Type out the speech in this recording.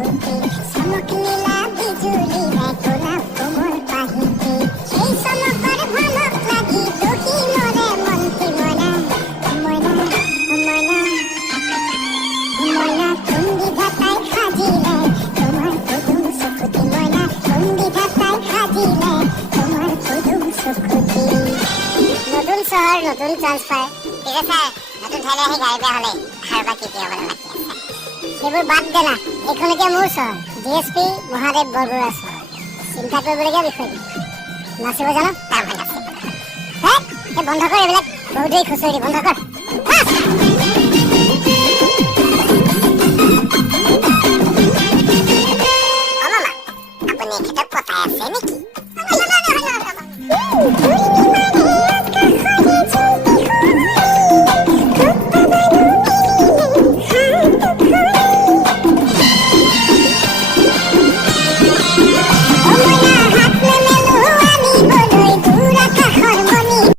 চকুতে চমক নীলা বিজুলী গোলাপ কোমল পাহিতে সেই চমকৰ ভমক লাগি দুখী মৰে মনটি মইনা মইনা মইনা মইনা কোন বিধাতাই সাজিলে তোমাৰ কুদুম চকুতে মইনা কোন বিধাতাই সাজিলে তোমাৰ কুদুম চকুতে। নতুন চহৰ নতুন ট্ৰান্সফাৰ ঠিক আছে, নতুন ঠাইলৈ আহি গাড়ী বেয়া হ'লে আৰু বাকী কি হ'বলৈ বাকী আছে সেইবোৰ বাদ দে না। এইখন এতিয়া মোৰ চহৰ, DSP মহাদেৱ বৰবৰুৱা চহৰ, চিন্তা কৰিবলগীয়া বিষয় নেকি? নাচিব জানো তাৰ ভাই নাচিব, বন্ধ কৰ এইবিলাক বহুত দেৰি খুচৰি বন্ধ কৰ।